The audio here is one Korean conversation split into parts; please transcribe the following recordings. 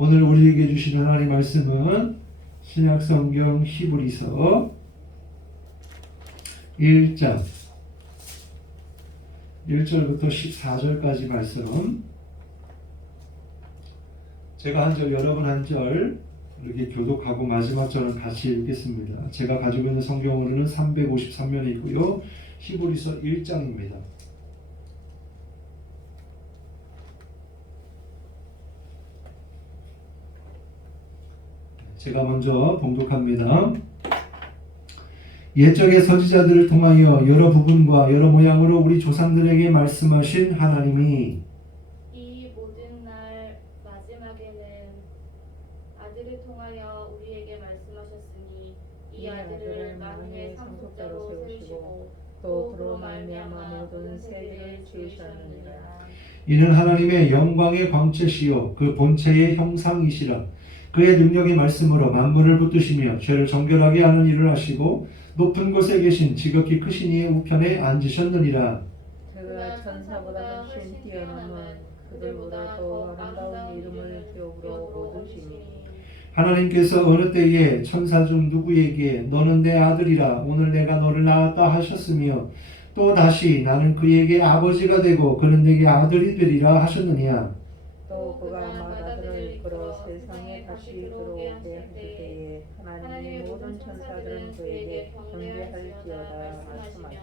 오늘 우리에게 주시는 하나님 말씀은 신약성경 히브리서 1장 1절부터 14절까지 말씀. 제가 한 절, 여러분 한 절 이렇게 교독하고 마지막 절은 같이 읽겠습니다. 제가 가지고 있는 성경으로는 353면이 있고요. 히브리서 1장입니다. 제가 먼저 봉독합니다. 옛적의 선지자들을 통하여 여러 부분과 여러 모양으로 우리 조상들에게 말씀하신 하나님이 이 모든 날 마지막에는 아들을 통하여 우리에게 말씀하셨으니 이 아들을 만유의 상속자로 세우시고 또 그로 말미암아 모든 세계를 지으셨느니라. 이는 하나님의 영광의 광채시요 그 본체의 형상이시라. 그의 능력의 말씀으로 만물을 붙드시며 죄를 정결하게 하는 일을 하시고 높은 곳에 계신 지극히 크신 이의 우편에 앉으셨느니라. 그가 천사보다 훨씬 뛰어남은 그들보다 더 아름다운 이름을 기업으로 얻으시니 하나님께서 어느 때에 천사 중 누구에게 너는 내 아들이라 오늘 내가 너를 낳았다 하셨으며 또 다시 나는 그에게 아버지가 되고 그는 내게 아들이 되리라 하셨느냐. 또 그가 맏아들을 이끌어 세상에 다시 들어오게 하실 때에 하나님의 모든 천사들은 그에게 경배할지어다 말씀하시며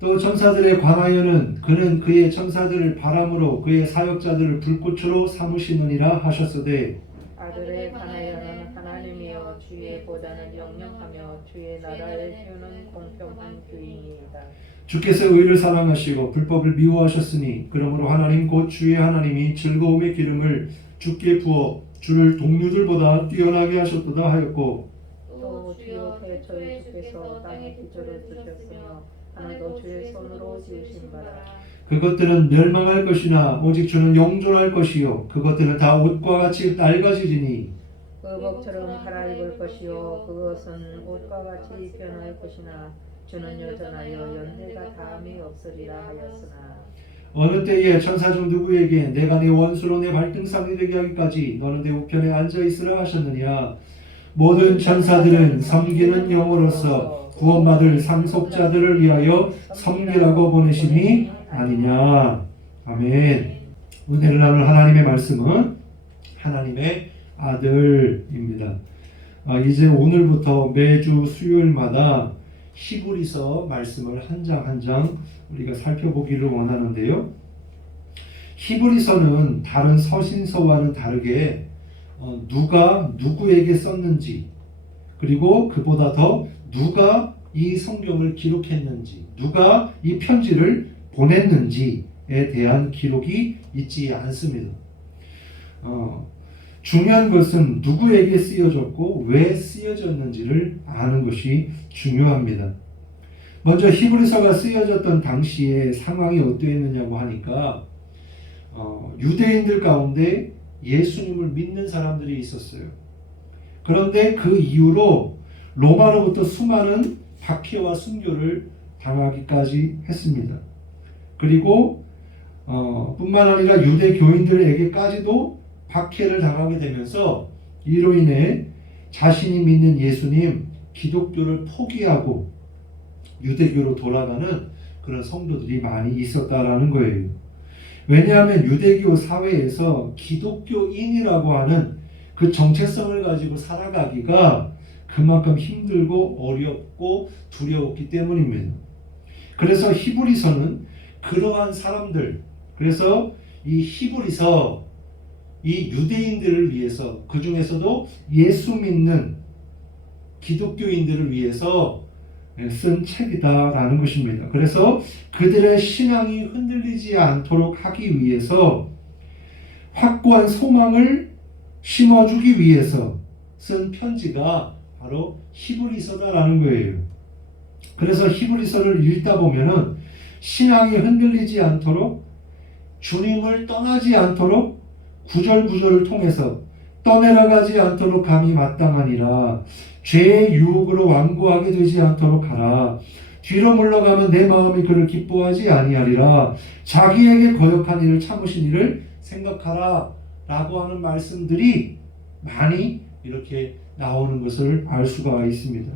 또 천사들에 관하여는 그는 그의 천사들을 바람으로 그의 사역자들을 불꽃으로 삼으시느니라 하셨으되 아들에 관하여는 하나님이여 주의 보좌는 영영하며 주의 나라를 세우는 공평한 주인이다. 주께서 의를 사랑하시고 불법을 미워하셨으니 그러므로 하나님 곧 주의 하나님이 즐거움의 기름을 주께 부어 주를 동료들보다 뛰어나게 하셨도다 하였고 또 주여 태초에 주께서 땅에 기초를 두셨으며 하늘도 주의 손으로 지으신 바라. 그것들은 멸망할 것이나 오직 주는 영존할 것이요 그것들은 다 옷과 같이 낡아지리니 의복처럼 갈아입을 것이요 그것은 옷과 같이 변할 것이나 주는 여전하여 연대가 다함이 없으리라 하였으나 어느 때에 천사 중 누구에게 내가 네 원수로 내 발등상이 되게 하기까지 너는 내 우편에 앉아 있으라 하셨느냐. 모든 천사들은 섬기는 영으로서 구원받을 상속자들을 위하여 섬기라고 보내심이 아니냐. 아멘. 은혜를 나눌 하나님의 말씀은 하나님의 아들입니다. 이제 오늘부터 매주 수요일마다 히브리서 말씀을 한 장 한 장 우리가 살펴보기를 원하는데요. 히브리서는 다른 서신서와는 다르게 누가 누구에게 썼는지 그리고 그보다 더 누가 이 성경을 기록했는지 누가 이 편지를 보냈는지에 대한 기록이 있지 않습니다. 중요한 것은 누구에게 쓰여졌고 왜 쓰여졌는지를 아는 것이 중요합니다. 먼저 히브리서가 쓰여졌던 당시의 상황이 어떠했느냐고 하니까 유대인들 가운데 예수님을 믿는 사람들이 있었어요. 그런데 그 이후로 로마로부터 수많은 박해와 순교를 당하기까지 했습니다. 그리고 뿐만 아니라 유대 교인들에게까지도 박해를 당하게 되면서 이로 인해 자신이 믿는 예수님 기독교를 포기하고 유대교로 돌아가는 그런 성도들이 많이 있었다라는 거예요. 왜냐하면 유대교 사회에서 기독교인이라고 하는 그 정체성을 가지고 살아가기가 그만큼 힘들고 어렵고 두려웠기 때문입니다. 그래서 히브리서는 그러한 사람들, 그래서 이 히브리서 이 유대인들을 위해서 그 중에서도 예수 믿는 기독교인들을 위해서 쓴 책이다라는 것입니다. 그래서 그들의 신앙이 흔들리지 않도록 하기 위해서 확고한 소망을 심어주기 위해서 쓴 편지가 바로 히브리서다라는 거예요. 그래서 히브리서를 읽다 보면은 신앙이 흔들리지 않도록 주님을 떠나지 않도록 구절구절을 통해서 떠내려가지 않도록 감히 마땅하니라. 죄의 유혹으로 완고하게 되지 않도록 하라. 뒤로 물러가면 내 마음이 그를 기뻐하지 아니하리라. 자기에게 거역한 일을 참으신 일을 생각하라 라고 하는 말씀들이 많이 이렇게 나오는 것을 알 수가 있습니다.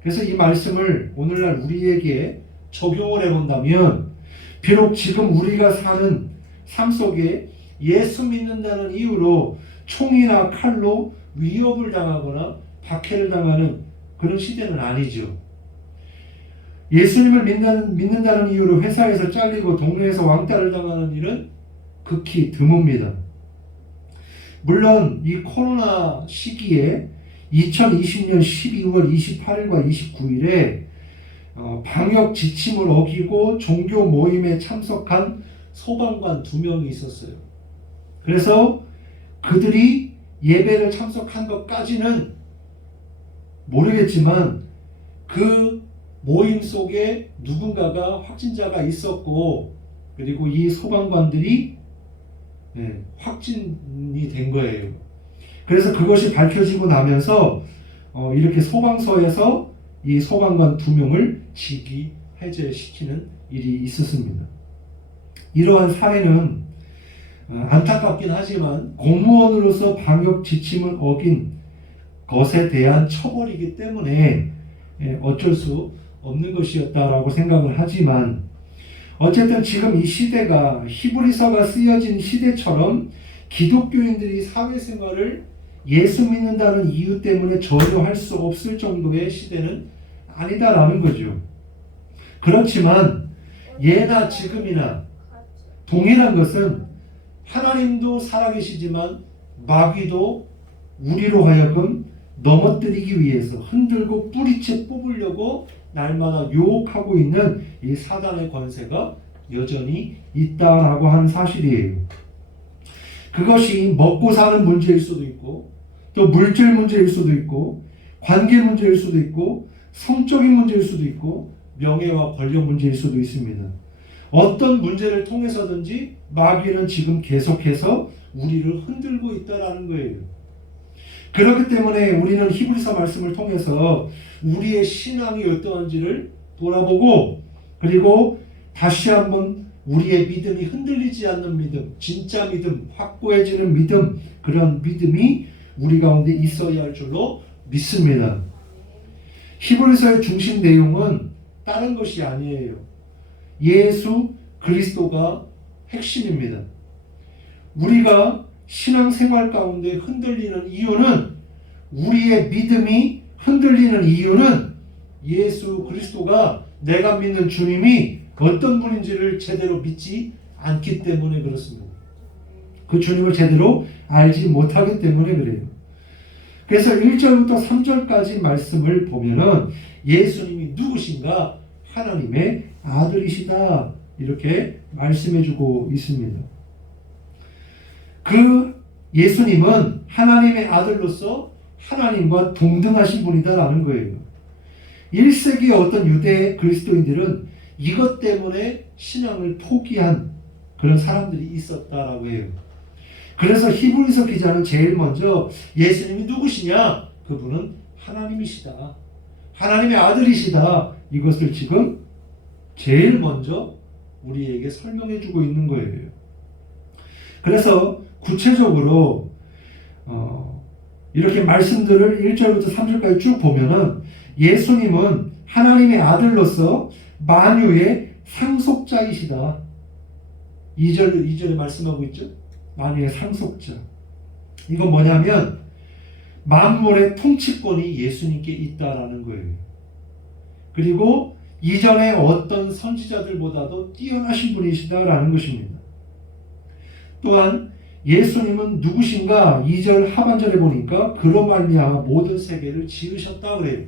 그래서 이 말씀을 오늘날 우리에게 적용을 해본다면 비록 지금 우리가 사는 삶 속에 예수 믿는다는 이유로 총이나 칼로 위협을 당하거나 박해를 당하는 그런 시대는 아니죠. 예수님을 믿는다는 이유로 회사에서 잘리고 동네에서 왕따를 당하는 일은 극히 드뭅니다. 물론 이 코로나 시기에 2020년 12월 28일과 29일에 방역 지침을 어기고 종교 모임에 참석한 소방관 2명이 있었어요. 그래서 그들이 예배를 참석한 것까지는 모르겠지만 그 모임 속에 누군가가 확진자가 있었고 그리고 이 소방관들이 확진이 된 거예요. 그래서 그것이 밝혀지고 나면서 이렇게 소방서에서 이 소방관 2명을 직위 해제시키는 일이 있었습니다. 이러한 사례는 안타깝긴 하지만 공무원으로서 방역 지침을 어긴 것에 대한 처벌이기 때문에 어쩔 수 없는 것이었다라고 생각을 하지만 어쨌든 지금 이 시대가 히브리서가 쓰여진 시대처럼 기독교인들이 사회생활을 예수 믿는다는 이유 때문에 전혀 할 수 없을 정도의 시대는 아니다라는 거죠. 그렇지만 예나 지금이나 동일한 것은 하나님도 살아계시지만 마귀도 우리로 하여금 넘어뜨리기 위해서 흔들고 뿌리채 뽑으려고 날마다 유혹하고 있는 이 사단의 권세가 여전히 있다라고 하는 사실이에요. 그것이 먹고 사는 문제일 수도 있고 또 물질 문제일 수도 있고 관계 문제일 수도 있고 성적인 문제일 수도 있고 명예와 권력 문제일 수도 있습니다. 어떤 문제를 통해서든지 마귀는 지금 계속해서 우리를 흔들고 있다라는 거예요. 그렇기 때문에 우리는 히브리서 말씀을 통해서 우리의 신앙이 어떠한지를 돌아보고 그리고 다시 한번 우리의 믿음이 흔들리지 않는 믿음, 진짜 믿음, 확고해지는 믿음, 그런 믿음이 우리 가운데 있어야 할 줄로 믿습니다. 히브리서의 중심 내용은 다른 것이 아니에요. 예수 그리스도가 핵심입니다. 우리가 신앙생활 가운데 흔들리는 이유는 우리의 믿음이 흔들리는 이유는 예수 그리스도가 내가 믿는 주님이 어떤 분인지를 제대로 믿지 않기 때문에 그렇습니다. 그 주님을 제대로 알지 못하기 때문에 그래요. 그래서 1절부터 3절까지 말씀을 보면은 예수님이 누구신가? 하나님의 아들이시다. 이렇게 말씀해주고 있습니다. 그 예수님은 하나님의 아들로서 하나님과 동등하신 분이다라는 거예요. 1세기의 어떤 유대 그리스도인들은 이것 때문에 신앙을 포기한 그런 사람들이 있었다라고 해요. 그래서 히브리서 기자는 제일 먼저 예수님이 누구시냐? 그분은 하나님이시다. 하나님의 아들이시다. 이것을 지금 제일 먼저 우리에게 설명해 주고 있는 거예요. 그래서 구체적으로 이렇게 말씀들을 1절부터 3절까지 쭉 보면은 예수님은 하나님의 아들로서 만유의 상속자이시다. 2절에 말씀하고 있죠. 만유의 상속자. 이건 뭐냐면 만물의 통치권이 예수님께 있다라는 거예요. 그리고 이전에 어떤 선지자들보다도 뛰어나신 분이시다라는 것입니다. 또한 예수님은 누구신가? 2절 하반절에 보니까 그로 말미암아 모든 세계를 지으셨다 그래요.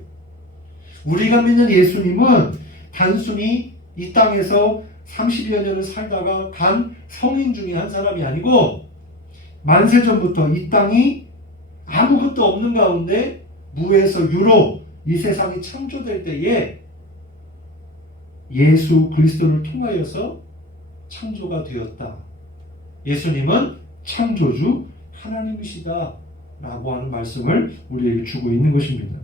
우리가 믿는 예수님은 단순히 이 땅에서 30여 년을 살다가 간 성인 중에 한 사람이 아니고 만세전부터 이 땅이 아무것도 없는 가운데 무에서 유로 이 세상이 창조될 때에 예수 그리스도를 통하여서 창조가 되었다. 예수님은 창조주 하나님이시다 라고 하는 말씀을 우리에게 주고 있는 것입니다.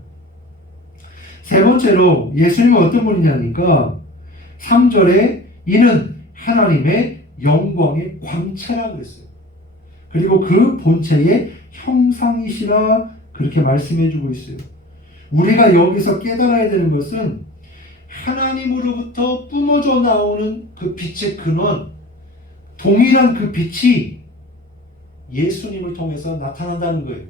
세 번째로 예수님은 어떤 분이냐니까 3절에 이는 하나님의 영광의 광채라 그랬어요. 그리고 그 본체의 형상이시라 그렇게 말씀해 주고 있어요. 우리가 여기서 깨달아야 되는 것은 하나님으로부터 뿜어져 나오는 그 빛의 근원, 동일한 그 빛이 예수님을 통해서 나타난다는 거예요.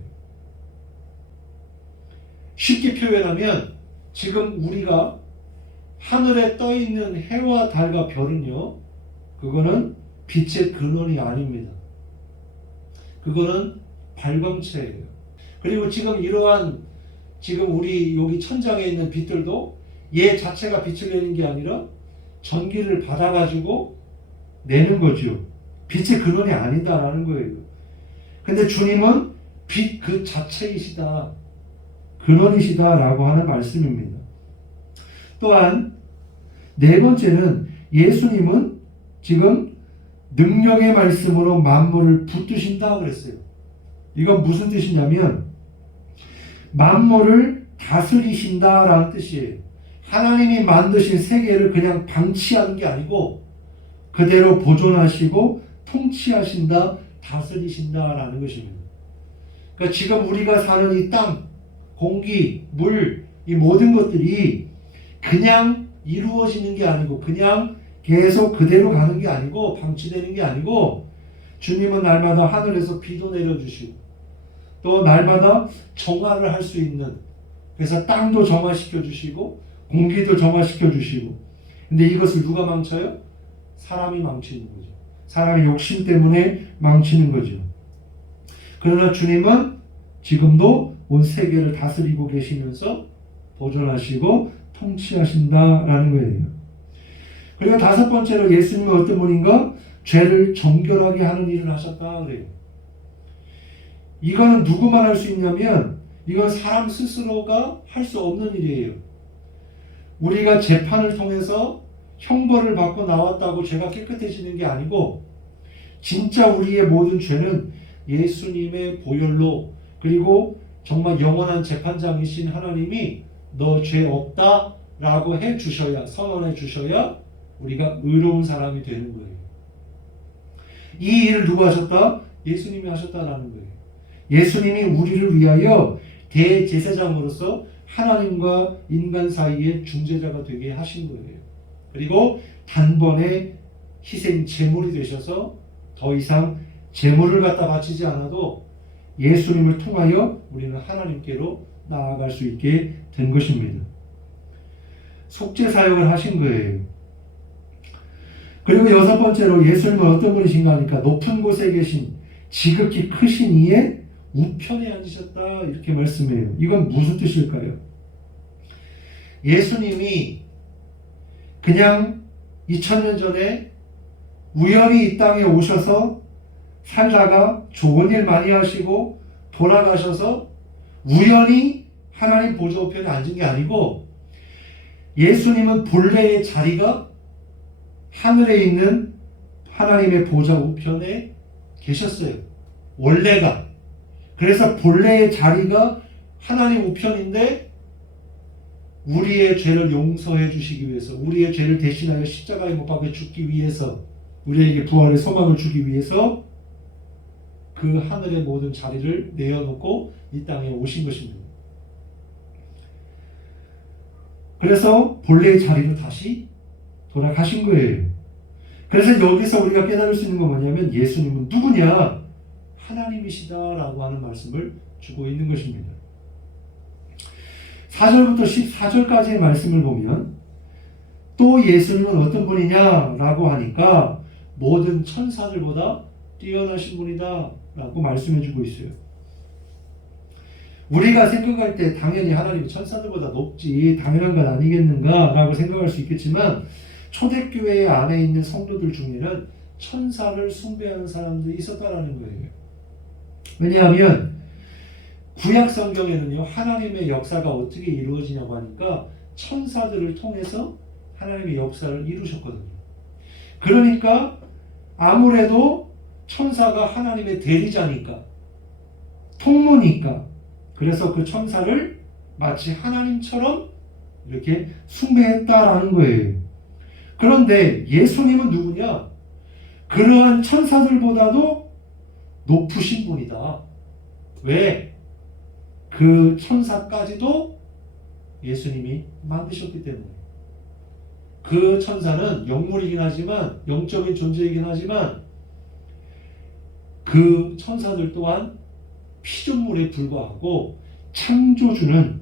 쉽게 표현하면 지금 우리가 하늘에 떠 있는 해와 달과 별은요, 그거는 빛의 근원이 아닙니다. 그거는 발광체예요. 그리고 지금 이러한 지금 우리 여기 천장에 있는 빛들도 얘 자체가 빛을 내는 게 아니라 전기를 받아가지고 내는 거죠. 빛의 근원이 아니다라는 거예요. 근데 주님은 빛 그 자체이시다, 근원이시다라고 하는 말씀입니다. 또한 네 번째는 예수님은 지금 능력의 말씀으로 만물을 붙드신다 그랬어요. 이건 무슨 뜻이냐면 만물을 다스리신다라는 뜻이에요. 하나님이 만드신 세계를 그냥 방치하는 게 아니고 그대로 보존하시고 통치하신다, 다스리신다라는 것입니다. 그러니까 지금 우리가 사는 이 땅, 공기, 물, 이 모든 것들이 그냥 이루어지는 게 아니고 그냥 계속 그대로 가는 게 아니고 방치되는 게 아니고 주님은 날마다 하늘에서 비도 내려주시고 또 날마다 정화를 할 수 있는, 그래서 땅도 정화시켜 주시고 공기도 정화시켜 주시고, 근데 이것을 누가 망쳐요? 사람이 망치는 거죠. 사람의 욕심 때문에 망치는 거죠. 그러나 주님은 지금도 온 세계를 다스리고 계시면서 보존하시고 통치하신다라는 거예요. 그리고 다섯 번째로 예수님은 어떤 분인가? 죄를 정결하게 하는 일을 하셨다 그래요. 이거는 누구만 할 수 있냐면 이건 사람 스스로가 할 수 없는 일이에요. 우리가 재판을 통해서 형벌을 받고 나왔다고 죄가 깨끗해지는 게 아니고 진짜 우리의 모든 죄는 예수님의 보혈로, 그리고 정말 영원한 재판장이신 하나님이 너 죄 없다 라고 해 주셔야, 선언해 주셔야 우리가 의로운 사람이 되는 거예요. 이 일을 누가 하셨다? 예수님이 하셨다라는 거예요. 예수님이 우리를 위하여 대제사장으로서 하나님과 인간 사이의 중재자가 되게 하신 거예요. 그리고 단번에 희생 제물이 되셔서 더 이상 제물을 갖다 바치지 않아도 예수님을 통하여 우리는 하나님께로 나아갈 수 있게 된 것입니다. 속죄 사역을 하신 거예요. 그리고 여섯 번째로 예수님은 어떤 분이신가 하니까 높은 곳에 계신 지극히 크신 이의 우편에 앉으셨다 이렇게 말씀해요. 이건 무슨 뜻일까요? 예수님이 그냥 2000년 전에 우연히 이 땅에 오셔서 살다가 좋은 일 많이 하시고 돌아가셔서 우연히 하나님 보좌 우편에 앉은 게 아니고 예수님은 본래의 자리가 하늘에 있는 하나님의 보좌 우편에 계셨어요. 원래가. 그래서 본래의 자리가 하나님 우편인데 우리의 죄를 용서해 주시기 위해서, 우리의 죄를 대신하여 십자가에 못 박혀 죽기 위해서, 우리에게 부활의 소망을 주기 위해서 그 하늘의 모든 자리를 내어놓고 이 땅에 오신 것입니다. 그래서 본래의 자리로 다시 돌아가신 거예요. 그래서 여기서 우리가 깨달을 수 있는 건 뭐냐면 예수님은 누구냐? 하나님이시다라고 하는 말씀을 주고 있는 것입니다. 4절부터 14절까지의 말씀을 보면 또 예수님은 어떤 분이냐라고 하니까 모든 천사들보다 뛰어나신 분이다 라고 말씀해 주고 있어요. 우리가 생각할 때 당연히 하나님이 천사들보다 높지 당연한 건 아니겠는가 라고 생각할 수 있겠지만 초대교회 안에 있는 성도들 중에는 천사를 숭배하는 사람들이 있었다라는 거예요. 왜냐하면 구약 성경에는요, 하나님의 역사가 어떻게 이루어지냐고 하니까 천사들을 통해서 하나님의 역사를 이루셨거든요. 그러니까 아무래도 천사가 하나님의 대리자니까, 통로니까, 그래서 그 천사를 마치 하나님처럼 이렇게 숭배했다라는 거예요. 그런데 예수님은 누구냐? 그러한 천사들보다도 높으신 분이다. 왜? 그 천사까지도 예수님이 만드셨기 때문에. 그 천사는 영물이긴 하지만, 영적인 존재이긴 하지만 그 천사들 또한 피조물에 불과하고 창조주는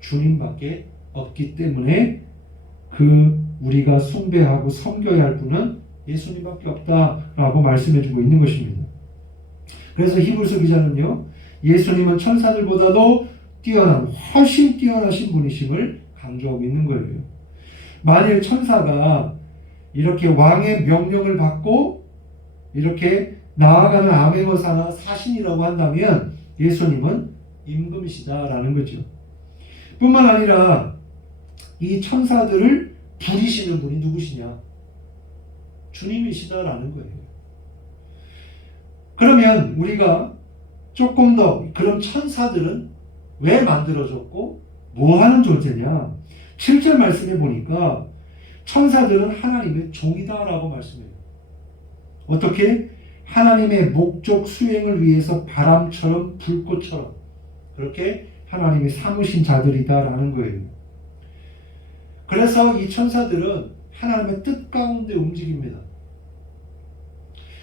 주님밖에 없기 때문에 우리가 숭배하고 섬겨야 할 분은 예수님밖에 없다라고 말씀해주고 있는 것입니다. 그래서 히브리서 기자는요, 예수님은 천사들보다도 훨씬 뛰어나신 분이심을 강조하고 있는 거예요. 만일 천사가 이렇게 왕의 명령을 받고 이렇게 나아가는 아메모사나 사신이라고 한다면 예수님은 임금이시다라는 거죠. 뿐만 아니라 이 천사들을 부리시는 분이 누구시냐? 주님이시다라는 거예요. 그러면 우리가 조금 더, 그럼 천사들은 왜 만들어졌고 뭐 하는 존재냐? 7절 말씀해 보니까 천사들은 하나님의 종이다라고 말씀해요. 어떻게? 하나님의 목적 수행을 위해서 바람처럼 불꽃처럼 그렇게 하나님이 삼으신 자들이다라는 거예요. 그래서 이 천사들은 하나님의 뜻 가운데 움직입니다.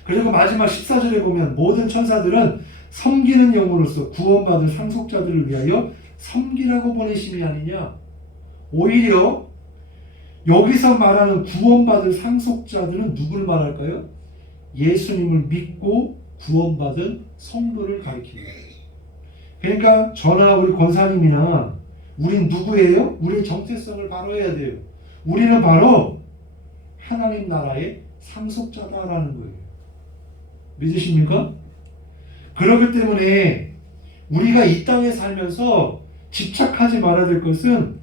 그리고 마지막 14절에 보면 모든 천사들은 섬기는 영으로서 구원받을 상속자들을 위하여 섬기라고 보내심이 아니냐. 오히려 여기서 말하는 구원받을 상속자들은 누구를 말할까요? 예수님을 믿고 구원받은 성도를 가리킵니다. 그러니까 저나 우리 권사님이나 우린 누구예요? 우리의 정체성을 바로 해야 돼요. 우리는 바로 하나님 나라의 상속자다라는 거예요. 믿으십니까? 그렇기 때문에 우리가 이 땅에 살면서 집착하지 말아야 될 것은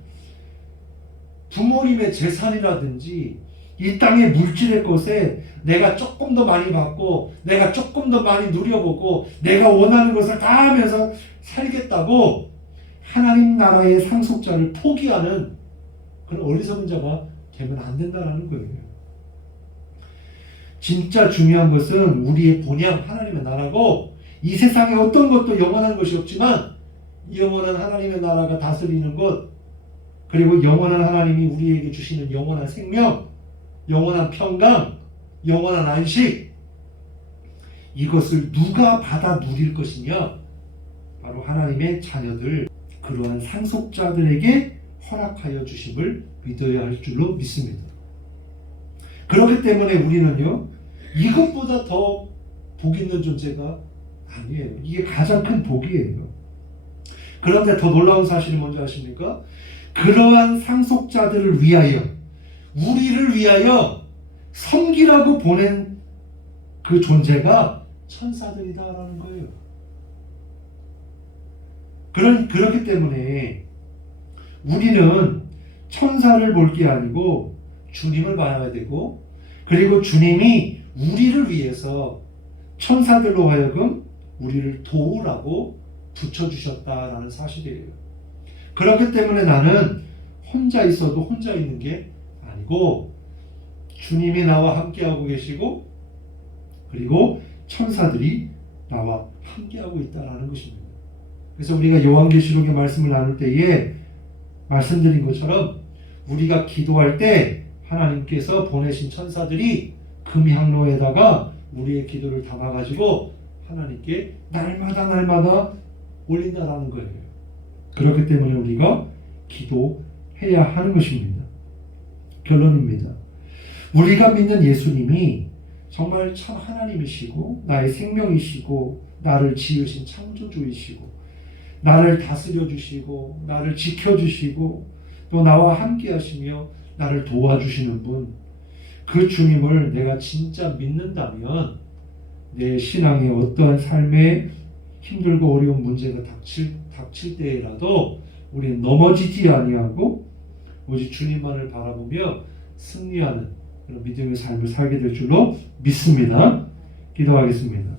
부모님의 재산이라든지 이 땅의 물질의 것에 내가 조금 더 많이 받고 내가 조금 더 많이 누려보고 내가 원하는 것을 다 하면서 살겠다고 하나님 나라의 상속자를 포기하는 그런 어리석은 자가 되면 안 된다는 거예요. 진짜 중요한 것은 우리의 본향 하나님의 나라고, 이 세상에 어떤 것도 영원한 것이 없지만 영원한 하나님의 나라가 다스리는 것, 그리고 영원한 하나님이 우리에게 주시는 영원한 생명, 영원한 평강, 영원한 안식, 이것을 누가 받아 누릴 것이냐? 바로 하나님의 자녀들, 그러한 상속자들에게 허락하여 주심을 믿어야 할 줄로 믿습니다. 그렇기 때문에 우리는요, 이것보다 더 복 있는 존재가 아니에요. 이게 가장 큰 복이에요. 그런데 더 놀라운 사실이 뭔지 아십니까? 그러한 상속자들을 위하여, 우리를 위하여 섬기라고 보낸 그 존재가 천사들이다라는 거예요. 그렇기 때문에 우리는 천사를 볼 게 아니고 주님을 봐야 되고, 그리고 주님이 우리를 위해서 천사들로 하여금 우리를 도우라고 붙여주셨다라는 사실이에요. 그렇기 때문에 나는 혼자 있어도 혼자 있는 게 아니고 주님이 나와 함께하고 계시고, 그리고 천사들이 나와 함께하고 있다는 것입니다. 그래서 우리가 요한계시록의 말씀을 나눌 때에 말씀드린 것처럼 우리가 기도할 때 하나님께서 보내신 천사들이 금향로에다가 우리의 기도를 담아가지고 하나님께 날마다 올린다라는 거예요. 그렇기 때문에 우리가 기도해야 하는 것입니다. 결론입니다. 우리가 믿는 예수님이 정말 참 하나님이시고 나의 생명이시고 나를 지으신 창조주이시고 나를 다스려 주시고 나를 지켜주시고 또 나와 함께 하시며 나를 도와주시는 분, 그 주님을 내가 진짜 믿는다면 내 신앙의 어떠한 삶에 힘들고 어려운 문제가 닥칠 때라도 우리는 넘어지지 아니하고 오직 주님만을 바라보며 승리하는 그런 믿음의 삶을 살게 될 줄로 믿습니다. 기도하겠습니다.